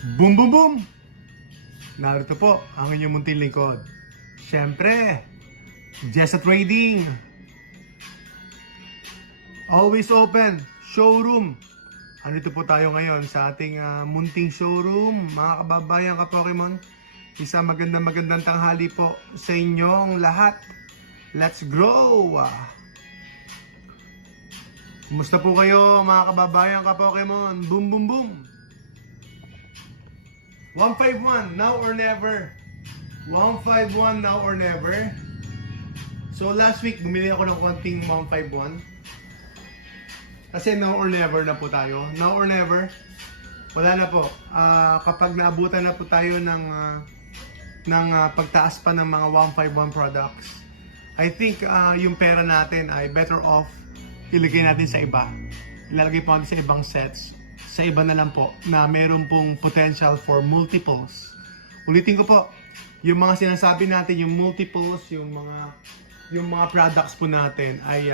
Boom, boom, boom! Narito po ang inyong munting lingkod. Siyempre, Jessa Trading. Always open, showroom. Andito po tayo ngayon sa ating munting showroom. Mga kababayan ka-Pokemon, isang magandang tanghali po sa inyong lahat. Let's grow! Kumusta po kayo mga kababayan ka-Pokemon? Boom, boom, boom! 151, now or never. 151, now or never. So last week, bumili ako ng konting 151. Kasi now or never na po tayo. Now or never, wala na po. Kapag naabutan na po tayo ng pagtaas pa ng mga 151 products, I think yung pera natin ay better off ilagay natin sa iba. Ilalagay po natin sa ibang sets. Sa iba na lang po na meron pong potential for multiples. Ulitin ko po, yung mga sinasabi natin, yung multiples, yung mga products po natin ay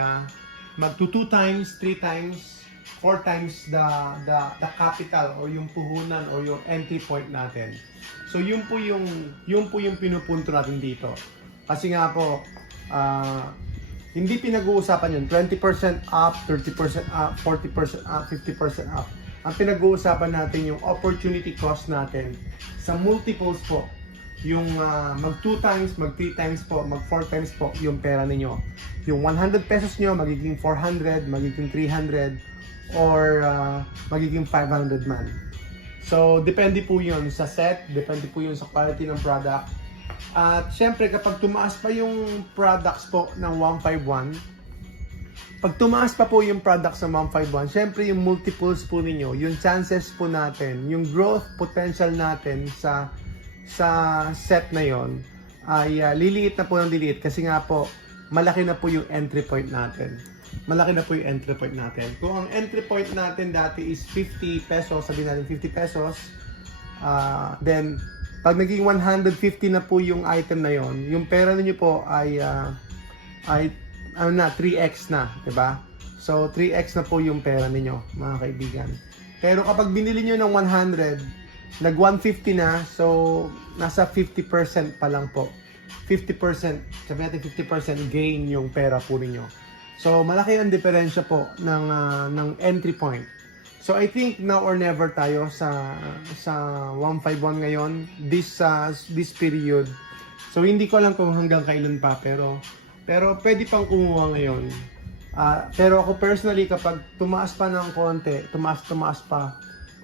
magto 2 times, 3 times, 4 times the capital o yung puhunan o yung entry point natin. So yun po yung pinupunto natin dito. Kasi nga po, hindi pinag-uusapan yun 20% up, 30% up, 40% up, 50% up. Ang pinag-uusapan natin yung opportunity cost natin sa multiples po. Yung mag 2 times, mag 3 times po, mag 4 times po yung pera ninyo. Yung 100 pesos nyo magiging 400, magiging 300, or magiging 500 man. So, depende po yun sa set, depende po yun sa quality ng product. At syempre, kapag tumaas pa yung products po ng 151, pag tumaas pa po yung products ng 151, syempre yung multiples po ninyo, yung chances po natin, yung growth potential natin sa set na yon ay liliit na po ng liliit kasi nga po malaki na po yung entry point natin. Malaki na po yung entry point natin. Kung ang entry point natin dati is 50 pesos, sabihin natin 50 pesos, then pag naging 150 na po yung item na yon, yung pera niyo po ay 3x na, 'di ba? So 3x na po yung pera niyo, mga kaibigan. Pero kapag binili niyo ng 100, nag 150 na, so nasa 50% pa lang po. 50%, sabi natin 50% gain yung pera po niyo. So malaki ang diferensya po ng entry point. So I think now or never tayo sa 151 ngayon, this period. So hindi ko alam kung hanggang kailan pa, pero pwede pang kumuha ngayon. Pero ako personally, kapag tumaas pa ng konti, tumaas pa.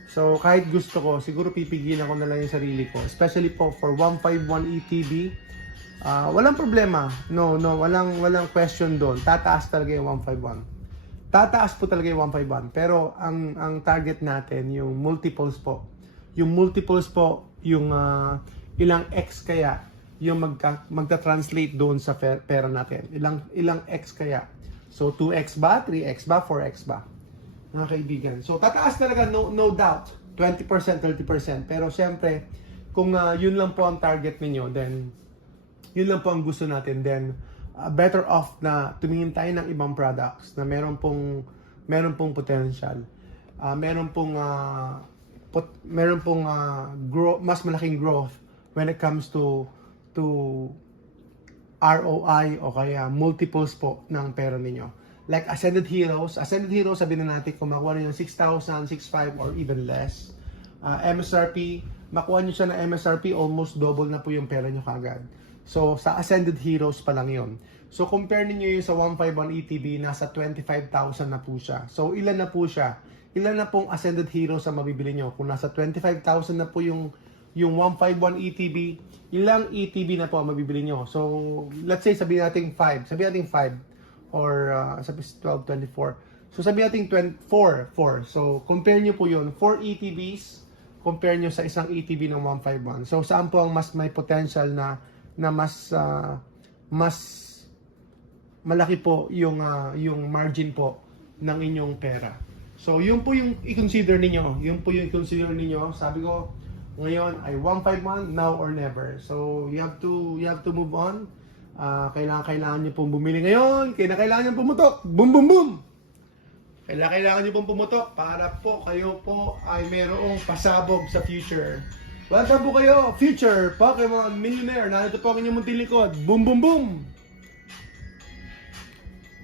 So kahit gusto ko, siguro pipigilan ko na lang yung sarili ko. Especially po for 151 ETB. Walang problema. No, walang question doon. Tataas talaga yung 151. Tataas po talaga yung 151. Pero ang target natin, yung multiples po. Yung multiples po, yung ilang X kaya yung magta-translate doon sa pera natin. Ilang X kaya? So 2X ba? 3X ba? 4X ba? Mga kaibigan. So tataas talaga, no doubt. 20%, 30%. Pero syempre, kung yun lang po ang target ninyo, then yun lang po ang gusto natin, then better off na tumingin tayo ng ibang products na meron pong potential. Meron pong mas malaking growth when it comes to ROI o kaya multiples po ng pera ninyo. Like Ascended Heroes, sabihin na natin kung makuha nyo yung 6,000, 6,500 or even less. MSRP, makuha nyo siya na MSRP, almost double na po yung pera nyo kagad. So sa Ascended Heroes pa lang yun. So compare niyo yung sa 151 ETB, nasa 25,000 na po siya. So ilan na po siya? Ilan na pong Ascended Heroes ang mabibili nyo? Kung nasa 25,000 na po yung 151 ETB, ilang ETB na po ang mabibili nyo? So, let's say, sabihin natin 5. Or, sabi 12, 24. So, sabihin natin 4. So, compare nyo po yun. 4 ETBs, compare nyo sa isang ETB ng 151. So, saan po ang mas may potential na mas malaki po yung margin po ng inyong pera. So, yun po yung i-consider ninyo. Sabi ko, ngayon ay 151, now or never. So you have to move on. Kailangan niyo pong bumili ngayon. Kailangan niyo pumutok. Boom boom boom. Kailangan nyo pong pumutok para po kayo po ay mayroong pasabog sa future. Welcome po kayo, future Pokemon Millionaire. Narito po ang inyong munting likod. Boom, boom, boom!